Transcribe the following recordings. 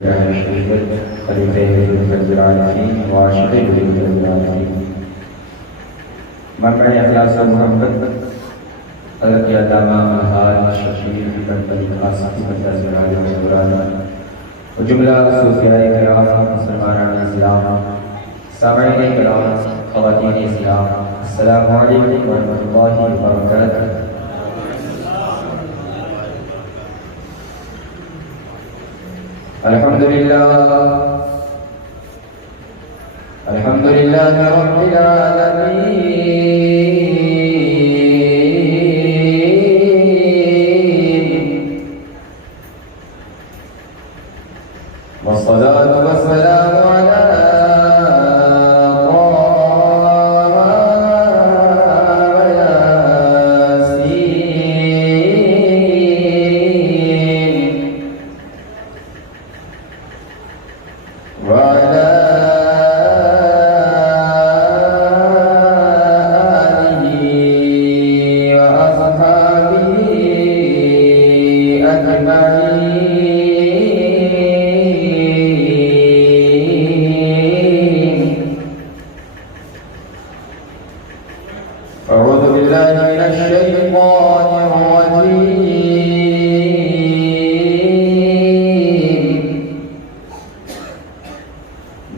خلیفہ ذوالفضل العالمین واشق ذوالفضل العالمین منبع اخلاص و محبت حضرت علامہ الحاج شفیع بن قاسم ذوالفضل العالمین و جملہ صوفیاء کرام مسلمان اسلام سامعین کرام خواتین اسلام السلام علیکم ورحمۃ اللہ وبرکاتہ۔ الحمدللہ رب العالمین والصلاة والسلام علی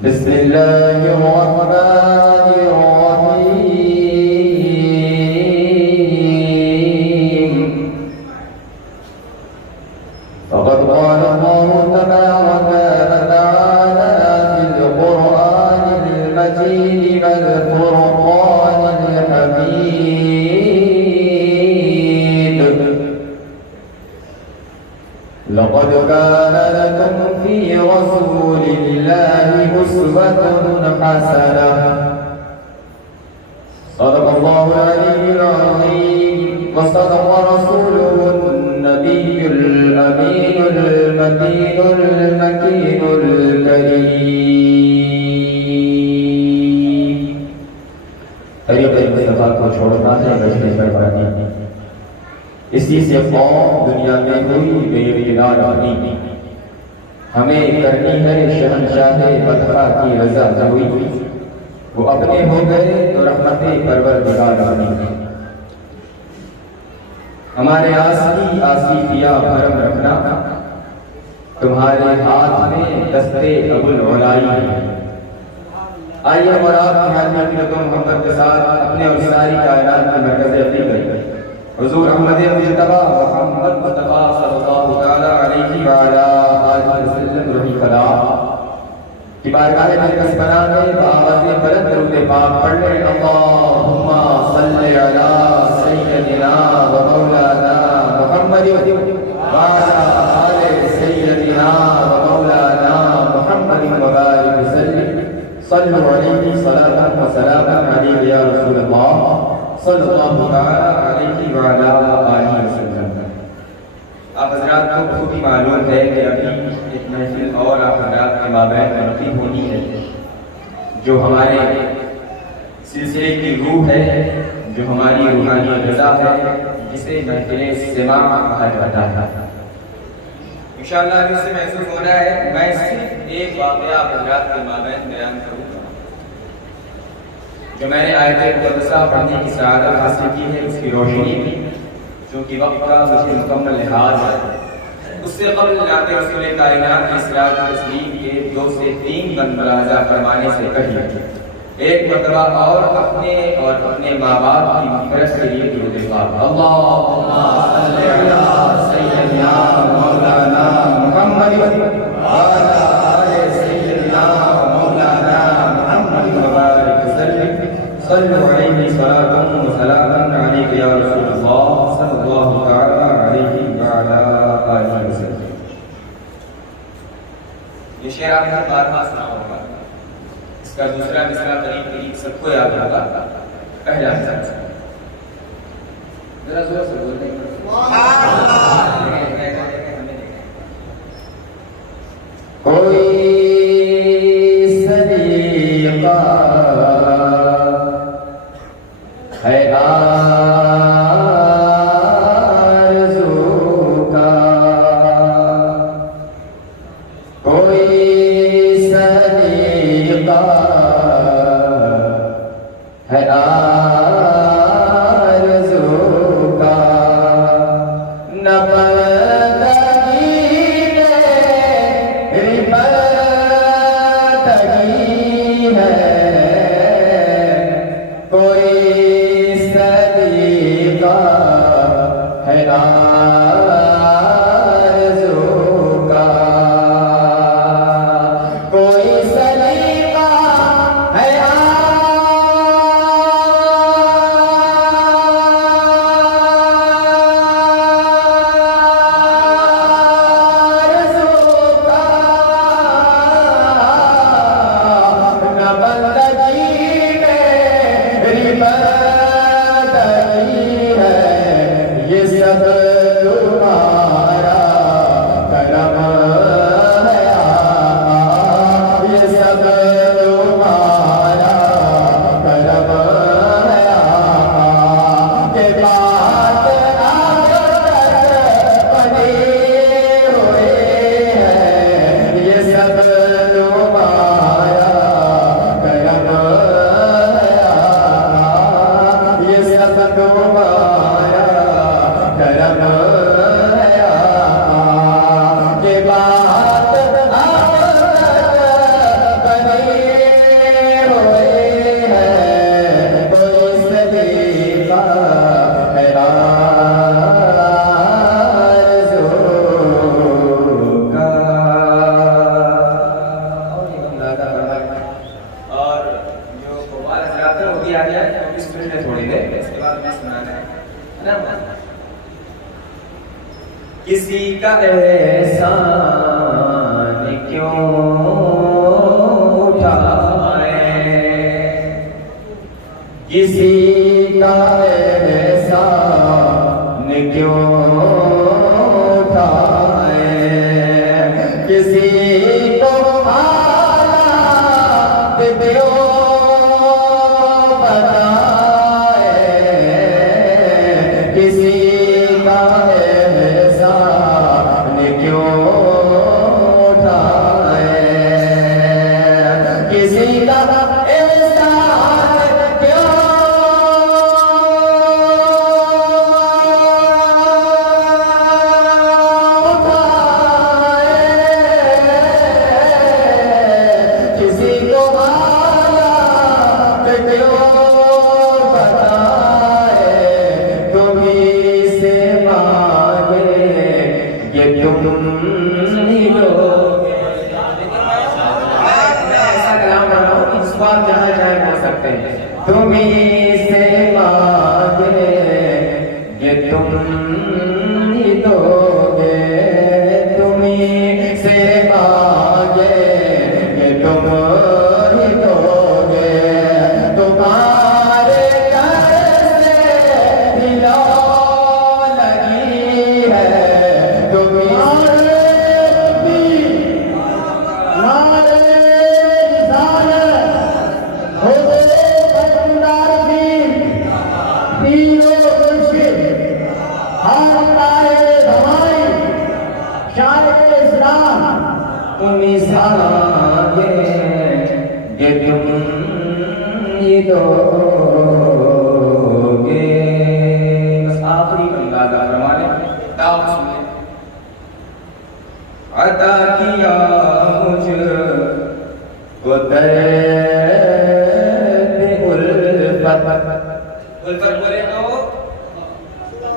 بسم اللہ الرحمن الرحیم۔ فقد قال اللہ تبارک وتعالى في القرآن المجيد والفرقان الحميد: لقد كان لكم في رسول الله أسوة حسنة. صدق الله العلي العظيم وصدق رسوله النبي الأمين المتين المكين الكريم. طریقہ مصطفیٰ کو چھوڑنا ہے بچنے پر بانی، اسی سے قوم دنیا میں ہوئی بے اقتدار بنی. ہمیں کرنی ہے شہنشاہ مدحہ کی رضا جوئی، وہ اپنے ہو گئے تو رحمت پروردگار بنی. ہمارے آسی آسی کیا بھرم رکھنا، تمہارے ہاتھ میں دستے ابو العلائی. آئیے اور آپ کی حاضرت محمد کے ساتھ اپنے اور ساری کائنات کی مرکز عقیدت حضور احمد مجتبی محمد مصطفیٰ صلی اللہ تعالی علیہ وآلہ آلہ وسلم رحی فلا کی بارگاہ مرکز بنا دے بآواز بلند درود پاک پڑھ لیں: اللہم صلی علی سیدنا و مولانا محمد وعلی آل سیدنا و مولانا محمد وبارک وسلم. صلو علیہ صلاۃ و سلام علیہ یا رسول اللہ صلی اللہ علیہ وعلی آلہ وسلم. آپ حضرات کو خوبی معلوم ہے کہ ابھی ایک محفل اور آپ حضرات کے مابین منعقد ہونی ہے، جو ہمارے سلسلے کی روح ہے، جو ہماری روحانی غذا ہے، جسے محفل سماع کہا جاتا ہے. انشاءاللہ ابھی سے محسوس ہو رہا ہے میں صرف ایک واقعہ آپ حضرات کے مابین بیان کروں گا جو میں نے آیت مقدسہ پڑھنے کی سعادت حاصل کی ہے اس کی روشنی میں، چونکہ وقت کا مجھے مکمل لحاظ ہے. اس سے قبل جناب رسول کائنات صلی اللہ علیہ وسلم کے 2 سے 3 بند ملاحظہ فرمانے سے پہلے ایک مرتبہ اور اپنے ماں باپ کی مغفرت کے لیے درود پاک: اللہم صلی علی سیدنا مولانا محمد وعلی آل سیدنا مولانا محمد وبارک وسلم. صلو علیہ صلاۃ و سلام علیہ یا رسول اللہ صلی اللہ تعالی علیہ وعلی آلہ وسلم. یہ شعر آپ نے بارہا سنا ہوگا، اس کا دوسرا مصرع قریب سب کو یاد ہوگا. پہلا مصرع ذرا زور سے بولیں: کوئی سلیقہ ہے آرزو کا، کوئی کوئی سلیقہ ہے آرزو کا، نہ بندگی میری بندگی ہے، کوئی سلیقہ ہے آرزو کا، کوئی سلیقہ ہے کسی کا احسان کیوں اٹھائیں، کسی کا احسان کیوں اٹھائیں، کسی کو حالات دیو بتائیں، کسی کا تمہیں سے مانگے یہ تم ہی دو گے، تمہیں سے مانگے یہ تم ہی دو گے، تمہارے گھر سے دلوں لگی ہے، تمہارے تمہیں سارے یہ تم ہی دو گے۔ بس آخری اندازہ فرمانے دعوت سنیں، عطا کیا مجھ کو درد الفت، الفت بولے تو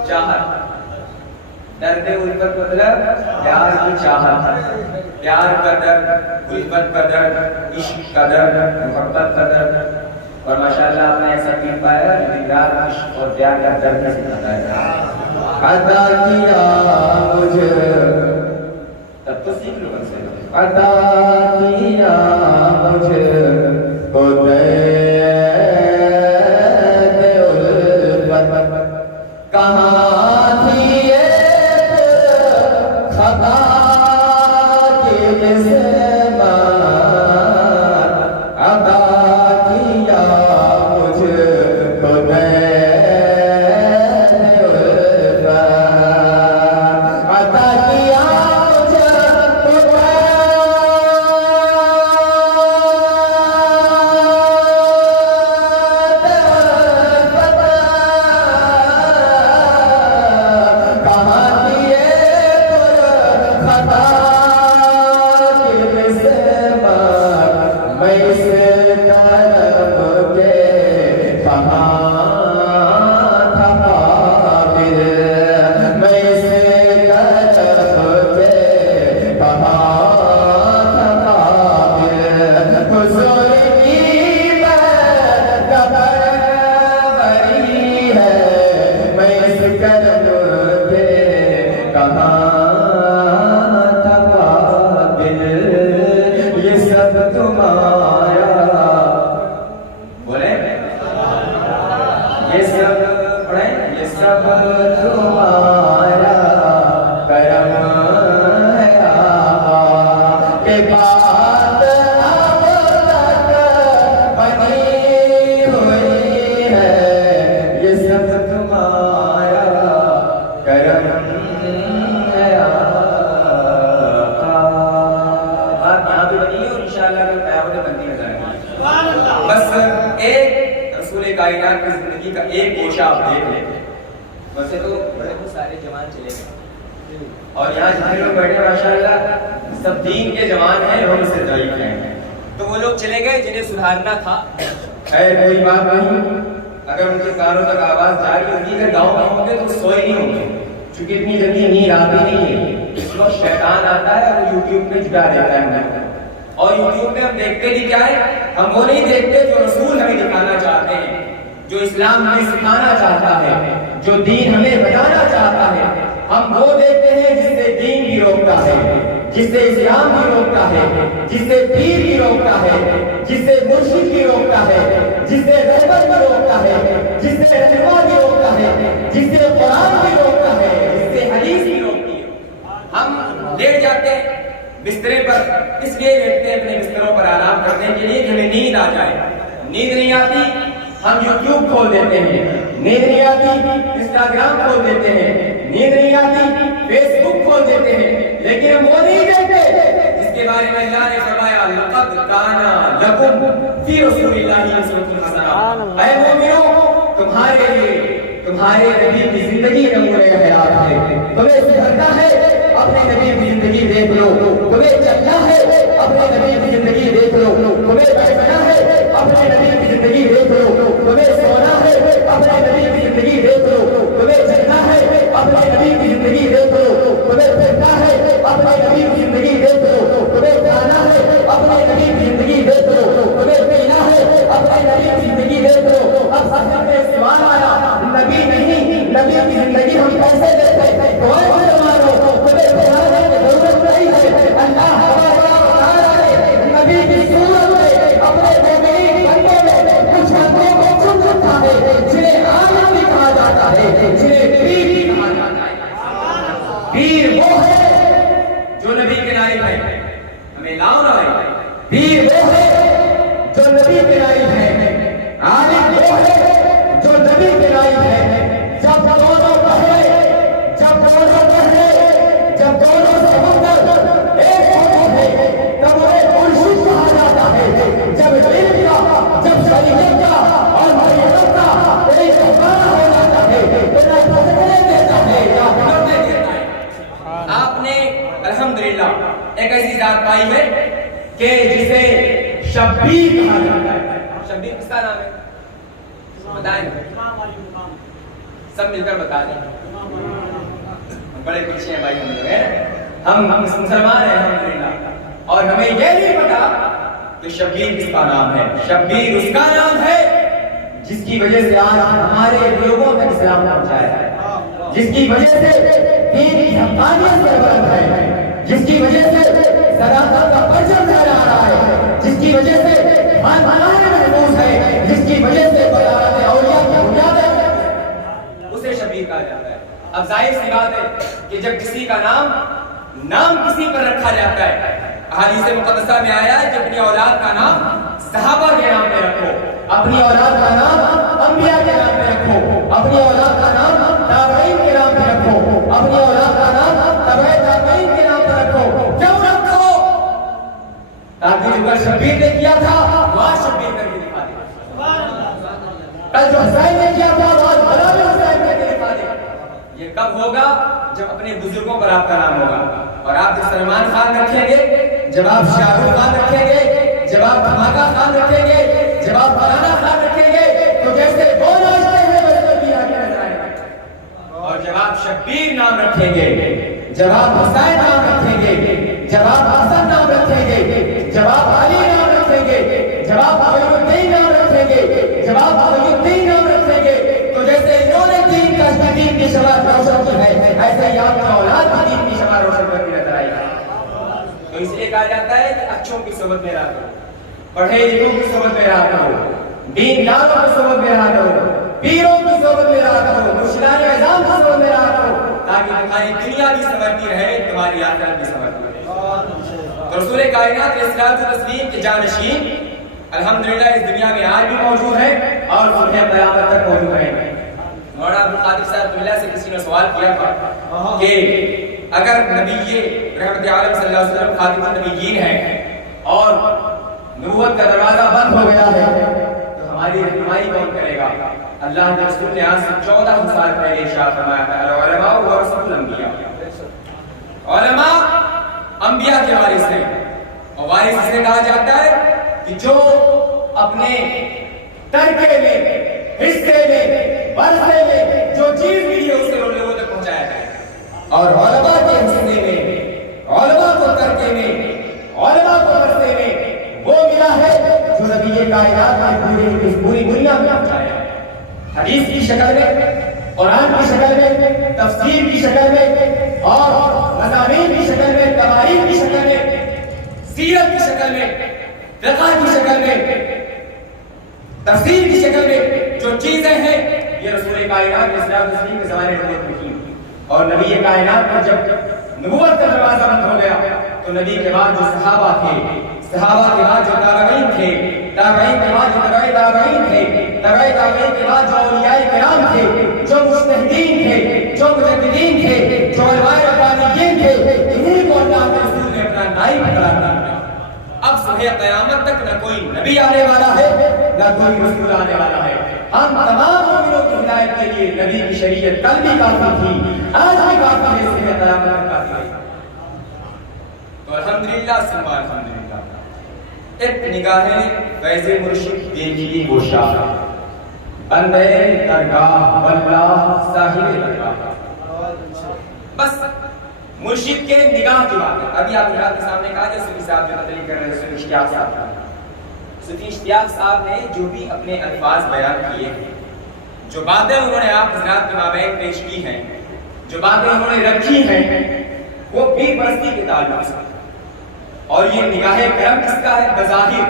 چاہت، درد الفت مطلب پیار کی چاہت، پیار کا درد، الفت کا درد، عشق کا درد، محبت کا درد، اور ماشاءاللہ آپ نے ایسا پی پایا دیدار عشق اور پیار کا درد سے بتایا۔ عطا کیا مجھے، تب تو سیکھ لو بن سے، عطا کیا مجھے کو درد الفت، کہاں تھی یہ خطا کائنات کی زندگی کا ایک گوشہ آپ دیکھ لیں. ویسے تو بڑے سارے جوان چلے گئے اور یہاں جتنے لوگ بیٹھے ہیں ماشاءاللہ سب دین کے جوان ہیں اور اس سے ضعیف ہیں. تو وہ لوگ چلے گئے جنہیں سدھارنا تھا. خیر کوئی بات نہیں, اگر ان کے کانوں تک آواز جا رہی ہوگی, اگر گاؤں میں ہوں گے تو سوئے نہیں ہوں گے, چونکہ اتنی جلدی نیند آتی نہیں ہے. اس وقت شیطان آتا ہے اور یوٹیوب پہ جھٹا دیتا ہے ہمیں, اور یوٹیوب پہ ہم دیکھتے بھی کیا ہے, ہم وہ نہیں دیکھتے جو رسول ہمیں دکھانا چاہتے ہیں, جو اسلام ہمیں سکھانا چاہتا ہے, جو دین ہمیں بتانا چاہتا ہے. ہم وہ دیکھتے ہیں جس سے دین بھی روکتا ہے, جس سے اسلام بھی روکتا ہے, جس سے پیر بھی روکتا ہے, جس سے مرشد بھی روکتا ہے, جس سے رہبر بھی روکتا ہے, جس سے رہنما بھی روکتا ہے, جس سے قرآن بھی روکتا ہے, جس سے حدیث بھی روکتی ہے. ہم لیٹ جاتے ہیں بسترے پر, اس لیے لیٹتے ہیں اپنے بستروں پر آرام کرنے کے لیے کہ ہمیں نیند آ جائے. نیند نہیں آتی ہم یوٹیوب کھول دیتے ہیں, نیند نہیں آتی انسٹاگرام کھول دیتے ہیں, نیند نہیں آتی فیس بک کھول دیتے ہیں, لیکن ہم وہ نہیں دیکھتے جس کے بارے میں اللہ نے فرمایا لقد کان لکم فی رسول اللہ اسوۃ حسنہ. اے مومنو, تمہارے لیے تمہارے نبی کی زندگی نمونۂ حیات ہے. تمہیں سدھرنا ہے اپنے نبی کی زندگی دیکھ لو, تمہیں چلنا ہے اپنے نبی کی زندگی دیکھ لو, تمہیں بیٹھنا ہے اپنے نبی کی زندگی دیکھ لو, تمہیں سونا ہے اپنے نبی کی زندگی دیکھ لو, تمہیں چلنا ہے اپنے نبی کی زندگی دیکھ لو, تمہیں پھرنا ہے اپنے نبی کی زندگی دیکھ لو, تمہیں کھانا ہے اپنے نبی کی زندگی دیکھ لو, تمہیں پینا ہے اپنے نبی کی زندگی دیکھ لو. اب سب سے سوال آیا, نبی نہیں نبی کی زندگی ہم کیسے دیکھیں؟ کوئی مسلمان ہو تمہیں بہانے کی ضرورت نہیں ہے. اللہ نبی کی صورت میں اپنے مومنین بندوں میں کچھ بندوں کو چن رکھا ہے جنہیں عالم بھی کہا جاتا ہے, جنہیں پیر بھی کہا جاتا ہے. پیر وہ ہے جو نبی کے نائب ہے, ہمیں لاؤ نہ ہے. پیر وہ ہے جو نبی کے نائب ہے, عالم وہ ہے جو نبی کے نائب ہے. جب دونوں پہلے جب دونوں سمندر ایک ہوتے ہیں تب انہیں مرشد کہا جاتا ہے. جب علم کا, جب شریعت کا اور معرفت کا ایک ٹکرانا ہو جاتا ہے تو نہ پھسلنے دیتا ہے یا بڑھنے دیتا ہے. آپ نے الحمدللہ ایک ایسی ذات پائی ہے کہ جسے شبیر کہا جاتا ہے. شبیر کس کا نام ہے بتائیں, سب مل کر بتا دیں. بڑے پیچھے ہیں بھائی, ہم لوگ ہیں, ہم مسلمان ہیں الحمدللہ, اور ہمیں یہ نہیں پتا کہ شبیر کس کا نام ہے. شبیر اس کا نام ہے جس کی وجہ سے آج ہمارے لوگوں تک اسلام پہنچا ہے, جس کی وجہ سے دین کی حقانیت سربلند ہے, جس کی وجہ سے صداقت کا پرچم لہرا رہا ہے, جس کی وجہ سے خاندانیں محفوظ ہے, جس کی وجہ سے بلارت اولیاء کی بنیاد ہے, اسے شبیر کہا جاتا ہے. اب ظاہر سی بات ہے کہ جب کسی کا نام کسی پر رکھا جاتا ہے, احادیث مقدسہ میں آیا ہے کہ اپنی اولاد کا نام صحابہ کے نام پہ رکھو, اپنی اولاد کا نام انبیاء کے نام پہ رکھو, اپنی اولاد کا نام تابعین کے نام پہ رکھو, اپنی اولاد کا نام تبع تابعین کے نام پہ رکھو. کیوں رکھو؟ تاکہ جو کل شبیر نے کیا تھا وہ آج شبیر کر کے دکھا دے, کل جو حسین نے کیا تھا وہ آج بلال حسین کر کے دکھا دے. یہ کب ہوگا؟ جب اپنے بزرگوں پر آپ کا نام ہوگا. اور آپ جب سلمان خان رکھیں گے, جب آپ شاہ رخ خان رکھیں گے, جب آپ دھماکہ خان رکھیں گے, جب آپ فلانا خان رکھیں گے, تو جیسے وہ ناچتے ہیں ویسے بھی آگے نظر آئے گا. اور جب آپ شبیر نام رکھیں گے, جب آپ حسین نام رکھیں گے, جب آپ حسن نام رکھیں گے, جب آپ علی نام رکھیں گے, جب آپ علی الدین نام رکھیں گے, جب آپ علی الدین نام رکھیں گے, تو جیسے انہوں نے دین کا دین کی شمع روشن کی ہے, ایسے ہی آپ کا اولاد بھی دین کی شمع روشن کرتی نظر آئی ہے. تو اس لیے کہا جاتا ہے کہ اچھوں کی صحبت میں رہا کرو, پڑھے لکھوں کی صحبت میں رہا کرو, دین داروں کی صحبت میں رہا کرو, پیروں کی صحبت میں رہا کرو, مرشدان اعظام کی صحبت میں رہا کرو, تاکہ تمہاری دنیا بھی سنورتی رہے, تمہاری آخرت بھی سنورتی رہے. تو رسول کائنات علیہ الصلوۃ والتسلیم کے جانشین الحمدللہ اس دنیا میں آج بھی موجود ہیں اور صبح قیامت تک موجود رہیں گے. مولانا عبد القادر صاحب اللہ سے کسی نے سوال کیا تھا کہ اگر نبی رحمت عالم صلی اللہ علیہ وسلم خاتم النبیین ہیں اور نبوت کا دروازہ بند ہو گیا ہے تو ہماری ہماری رہنمائی کون کرے گا؟ اللہ کے رسول نے آج سے 14 سال پہلے ارشاد فرمایا تھا العلماء ورثۃ الانبیاء، علماء انبیاء کے وارث ہیں، اور وارث اسے کہا جاتا ہے کہ جو اپنے ترکے میں، حصے میں، ورثے میں جو چیز ملی ہے اسے لوگوں تک پہنچایا جائے، اور علماء کے حصے میں، علماء کو ترکے میں، علماء کو ورثے میں وہ ملا ہے جو نبی کائنات نے پوری دنیا میں پہنچایا، حدیث کی شکل میں، قرآن کی شکل میں، تفسیر کی شکل میں، اور مضامین کی شکل میں، تواریخ کی شکل میں، سیرت کی شکل میں، فقہ کی شکل میں، تفسیر کی شکل میں جو چیزیں ہیں یہ رسول کائنات نے اسلام تسلیم کے زمانے میں لکھی، اور نبی کائنات پر جب نبوت کا دروازہ بند ہو گیا تو نبی کے بعد جو صحابہ تھے، صحابہ کے بعد جو تابعین تھے، تابعین کے بعد جو تبع تابعین تھے، تبع تابعین کے بعد جو اولیاء کرام تھے، جو مجتہدین تھے، جو مجددین تھے، جو علماء ربانیین تھے، انہیں کو اللہ کے رسول نے اپنا نائب قرار دیا۔ اب صبح قیامت تک نہ کوئی نبی آنے والا ہے نہ کوئی رسول آنے والا ہے، ہم تمام مومنوں کی ہدایت کے لیے نبی کی شریعت کل بھی کافی تھی، آج بھی کافی ہے، صبح قیامت تک کافی ہے۔ تو الحمدللہ ثم الحمدللہ، ایک نگاہ فیض مرشد دیکھیے گوشا، بندے درگاہ واللہ صاحب درگاہ، بس مرشد کے نگاہ کی بات ہے۔ ابھی آپ کے سامنے کہا کہ صوفی صاحب جو تقریر کر رہے ہیں، صوفی اشتیاق صاحب، صوفی اشتیاق صاحب نے جو بھی اپنے الفاظ بیان کیے ہیں، جو باتیں انہوں نے آپ حضرات کے مابین پیش کی ہیں، جو باتیں انہوں نے رکھی ہیں، وہ پیر پرستی کے تعلق سے، اور یہ نگاہ کرم کس کا ہے؟ بظاہر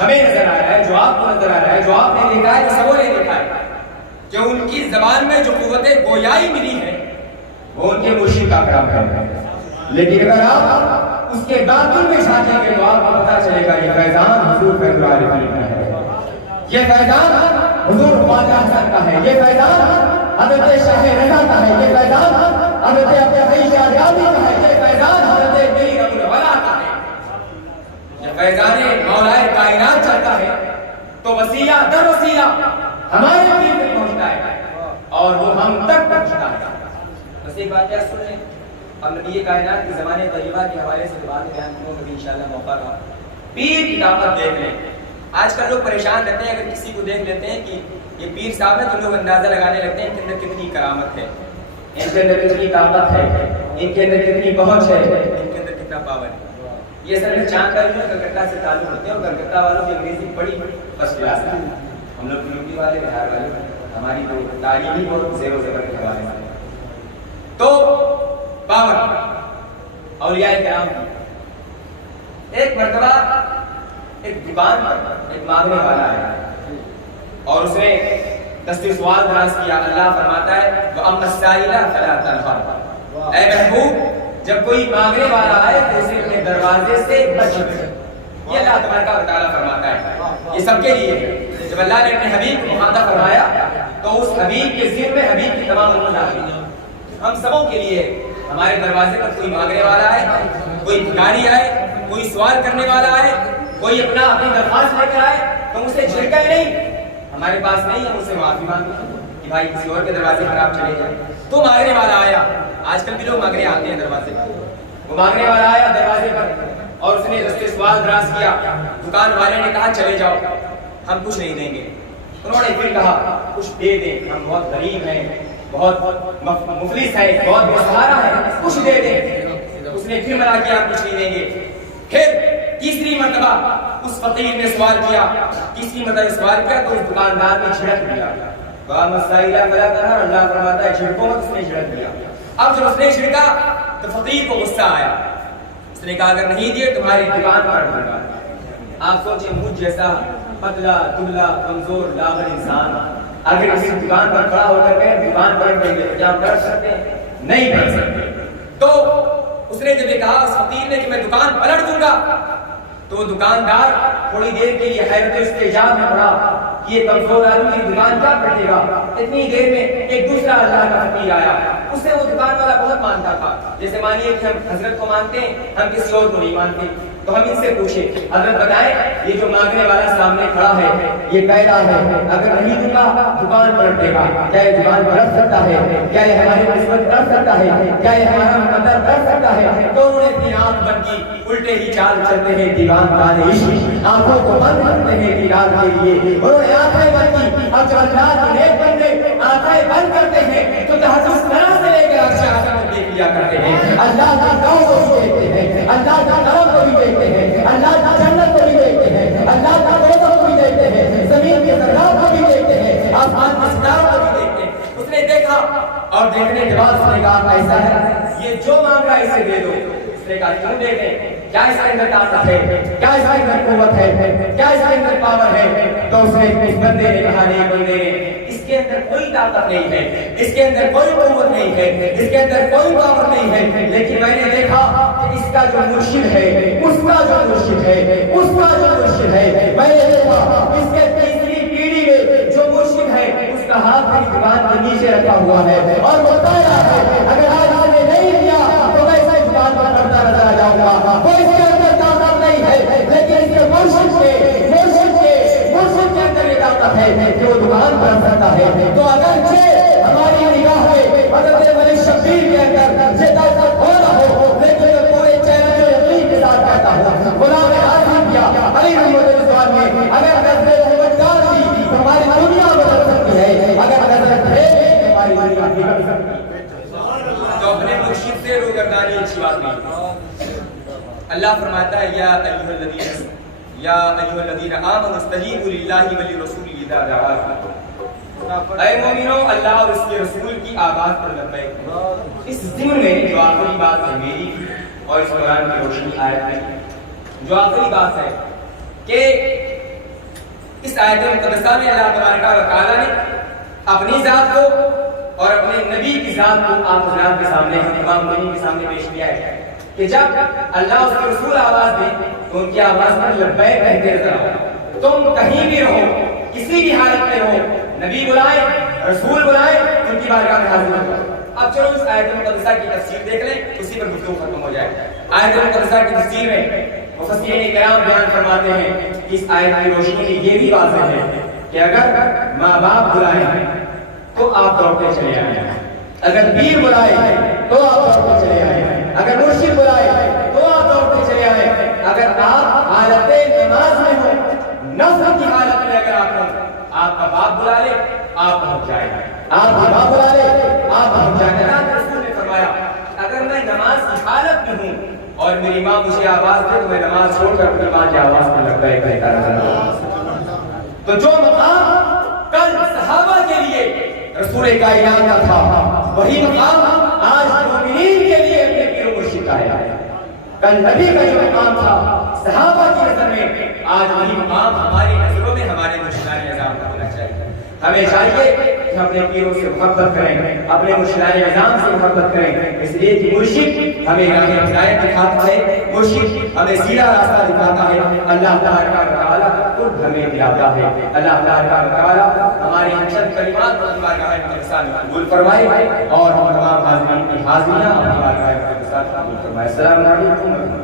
ہمیں نظر آ رہا ہے، جو آپ کو نظر آ رہا ہے، جو آپ نے دیکھا ہے، جو سبوں نے دیکھا ہے، کہ ان کی زبان میں جو قوت گویائی ملی ہے وہ ان کے مرشد کا کرم ہے۔ لیکن اگر آپ اس کے باطن میں جھانکیں گے تو آپ کو پتہ چلے گا یہ فیضان حضور فیض العارفین کا ہے، یہ فیضان حضور خواجہ حسن کا ہے، یہ فیضان حضرت شاہ رضا کا ہے، یہ فیضان حضرت عبد الحی شاہجہانی کا ہے، یہ فیضان حضرت میر ابو الولا کا ہے۔ جب فیضان مولا کائنات چلتا ہے تو وسیلہ در وسیلہ ہمارے دین تک پہنچتا ہے اور وہ ہم تک پہنچتا ہے۔ بس ایک بات کیا سن لیں، اب نبی کائنات کے زمانے طیبہ کے حوالے سے بات بیان کروں کبھی انشاءاللہ موقع رہا، پیر کی دعوت دیکھ لیں۔ آج کل لوگ پریشان رہتے ہیں، اگر کسی کو دیکھ لیتے ہیں کہ یہ پیر صاحب ہے تو لوگ اندازہ لگانے لگتے ہیں ان کے اندر کتنی کرامت ہے، ان کے اندر کتنی طاقت ہے، ان کے اندر کتنی پہنچ ہے، ان کے اندر کتنا پاور ہے۔ یہ سر چاند کا کلکتہ سے تعلق ہوتے ہیں، اور کلکتہ والوں کی انگریزی بڑی فرسٹ کلاس ہے، ہم لوگ یوپی والے، بہار والے، ہماری تو تعلیمی اور زیر و زبر کے حوالے سے۔ تو پاور اولیاء کرام کی، ایک مرتبہ ایک دکان پر ایک مانگنے والا آیا اور اس نے دستے سوال دراز کیا۔ اللہ فرماتا ہے وَأَمَّا السَّائِلَ فَلَا تَنْهَرْ، اے محبوب جب کوئی مانگنے والا آئے تو اسے اپنے دروازے سے بچ کر، یہ اللہ تبارک و تعالیٰ فرماتا ہے، یہ سب کے لیے۔ جب اللہ نے اپنے حبیب کو مخاطب فرمایا تو اس حبیب کے ذمہ میں حبیب کی تمام امت آ گئی، ہم سبوں کے لیے۔ ہمارے دروازے پر کوئی مانگنے والا آئے، کوئی بھکاری آئے، کوئی سوال کرنے والا آئے، کوئی اپنی درخواست لے کر آئے تو اسے جھڑکے نہیں، ہمارے پاس نہیں، ہم اسے معافی مانگتے ہیں کہ بھائی کسی اور کے دروازے پر آپ چلے جائیں۔ تو مانگنے والا آیا، آج کل بھی لوگ مانگنے آتے ہیں دروازے پر، وہ مانگنے والا آیا دروازے پر اور اس نے رستے سوال دراز کیا۔ دکان والے نے کہا چلے جاؤ، ہم کچھ نہیں دیں گے۔ انہوں نے پھر کہا کچھ دے دیں، ہم بہت غریب ہیں، بہت مفلس ہے، بہت بے سہارا ہے، کچھ دے دیں۔ اس نے پھر منع کیا کچھ نہیں دیں گے۔ پھر تیسری مرتبہ اس فقیر نے سوال کیا، تیسری مرتبہ سوال کیا تو اس دکاندار نے جھڑک دیا۔ اللہ فرماتا ہے جھڑکو مت، اس نے جھڑک دیا۔ اب جب اس نے جھڑکا تو فقیر کو غصہ آیا، اس نے کہا اگر نہیں دیے تمہاری دکان پر دوں گا۔ آپ سوچیں مجھ جیسا پتلا دبلا کمزور لاغر انسان اگر کسی دکان پر کھڑا ہو کر کے دکان پر دیں گے تو کیا کر سکتے ہیں؟ نہیں کر سکتے۔ تو اس نے جب یہ کہا اس فقیر نے کہ میں دکان پلٹ دوں گا تو وہ دکاندار تھوڑی دیر کے لیے حیرت استعجاب میں پڑا کہ یہ کمزور آدمی کی دکان کیا پلٹے گا۔ اتنی دیر میں ایک دوسرا اللہ کا فقیر آیا، اس سے وہ دکان والا بہت مانتا تھا، جیسے مانیے کہ ہم حضرت کو مانتے ہیں، ہم کسی اور کو نہیں مانتے۔ تو ہم ان سے پوچھیں حضرت بتائیں یہ جو مانگنے والا سامنے کھڑا ہے یہ قیدا ہے، اگر نہیں دوں گا دکان پلٹ دے گا، کیا یہ دکان پلٹ سکتا ہے؟ کیا یہ ہماری قسمت کر سکتا ہے؟ کیا یہ ہمارا مقدر کر سکتا ہے؟ تو انہوں نے اپنی آنکھ بند کی، الٹے ہی چال چلتے ہیں دیوان کان عشق، آنکھوں کو بند کرتے ہیں دیدار کے لیے، انہوں نے آنکھیں بند کی۔ اب جب اللہ کے نیک بندے آنکھیں بند کرتے ہیں تو تحجد طرح سے لے کر عرش اعظم دیکھ لیا کرتے ہیں، اللہ کی گاؤں کو بھی دیکھتے ہیں، اللہ کا کرم کو بھی دیکھتے ہیں، اللہ کی جنت کو بھی دیکھتے ہیں، اللہ کا روزہ کو بھی دیکھتے ہیں، زمین کے ذرات کو بھی دیکھتے ہیں، آسمان کے ستاروں کو بھی دیکھتے ہیں۔ اس نے دیکھا اور دیکھنے کے بعد اس نے کہا ایسا ہے یہ جو مانگ رہا ہے اسے دے دو۔ اس نے کہا کیوں دیکھیں، کیا اس کے اندر طاقت ہے، کیا اس کے اندر قوت ہے، کیا اس کے اندر پاور ہے؟ تو اس نے اس بندے نے کہا نہیں بندے نے اس کے اندر کوئی طاقت نہیں ہے، اس کے اندر کوئی قوت نہیں ہے، اس کے اندر کوئی پاور نہیں ہے، لیکن میں نے دیکھا کہ اس کا جو مرشد ہے، اس کا جو مرشد ہے، اس کا جو مرشد ہے، میں نے دیکھا اس کے تیسری پیڑھی میں جو مرشد ہے اس کا ہاتھ میری زبان کے نیچے رکھا ہوا ہے اور وہ بتایا ہے اگر آج آپ نے نہیں دیا تو میں اسے زبان پر کرتا نظر آ جاؤں گا۔ وہ اس کے اندر طاقت نہیں ہے لیکن اس کے مرشد کے اندر یہ طاقت ہے کہ وہ دکان بن سکتا ہے۔ تو اگرچہ ہماری نگاہ میں حضرت ملک شبیر کے اندر یہ طاقت ہو نہ ہو، لیکن میں پورے چینل و یقین کے ساتھ کہتا ہوں غلام حاضر کیا علی رحمۃ اللہ میں اگر حضرت محمد تھی تو ہماری دنیا بدل سکتی ہے، اگر حضرت ہے تو ہماری دنیا بگڑ سکتی ہے۔ تو اپنے مرشد سے روگردانی اچھی بات نہیں۔ اللہ فرماتا ہے یا ایھا الذین آمنوا استجیبوا للہ وللرسول اذا دعاکم، اے مومنو اللہ اور اس کے رسول کی آواز پر لبیک کہو۔ اس ضمن میں جو آخری بات ہے میری اور اس قرآن کی روشنی آیت میں جو آخری بات ہے کہ اس آیت مقدسہ میں اللہ تبارک و تعالیٰ نے اپنی ذات کو اور اپنے نبی کی ذات کو آپ حضرات کے سامنے تمام مومنین کے سامنے پیش کیا ہے کہ جب اللہ اس کے رسول آواز دیں تو ان کی آواز پر لبیک کہتے نظر آؤ۔ تم کہیں بھی رہو، کسی بھی حالت میں رہو، نبی بلائے رسول بلائے ان کی بارگاہ میں حاضر ہو۔ اب چلو اس آیت مقدسہ کی تفسیر دیکھ لیں، اسی پر گفتگو ختم ہو جائے۔ آیت مقدسہ کی تفسیر میں مفسرین کرام بیان فرماتے ہیں کہ اس آیت کی روشنی میں یہ بھی واضح ہے کہ اگر ماں باپ بلائیں تو آپ دوڑتے چلے آئیں، اگر پیر بلائے تو آپ دوڑتے چلے آئیں، اگر مرشد بلائے تو آپ دوڑتے چلے آئیں، اگر آپ حالت نماز میں ہو، نفل کی حالت میں اگر آپ ہو، آپ کا باپ بلا لے آپ پہنچ جائیں، آپ کا باپ بلا لے آپ پہنچ جائیں۔ اللہ رسول نے فرمایا اگر میں نماز کی حالت میں ہوں اور میری ماں مجھے آواز دے تو میں نماز چھوڑ کر اپنی ماں کی آواز پر لبیک کہتا رہا۔ تو جو مقام کل صحابہ کے لیے رسول کائنات کا تھا وہی مقام آج مومنین کے لیے اپنے پیر و مرشد کا ہے۔ کل نبی کا جو مقام تھا صحابہ کی نظر میں آج وہی مقام ہماری نظروں میں ہمارے مرشدان نظام کا ہونا چاہیے۔ ہمیں چاہیے کہ اپنے پیروں سے محبت کریں، اپنے مرشدان نظام سے محبت کریں، اس لیے کہ مرشد ہمیں راہ ہدایت دکھاتا ہے، مرشد ہمیں سیدھا راستہ دکھاتا ہے، اللہ تبارک و تعالیٰ خود ہمیں دلاتا ہے۔ اللہ تبارک و تعالیٰ ہمارے ان چند کلمات کو بارگاہ مقدسہ میں قبول فرمائے اور ہم تمام حاضرین کی حاضریاں اپنی بارگاہ مقدسہ میں قبول فرمائے۔ السلام علیکم۔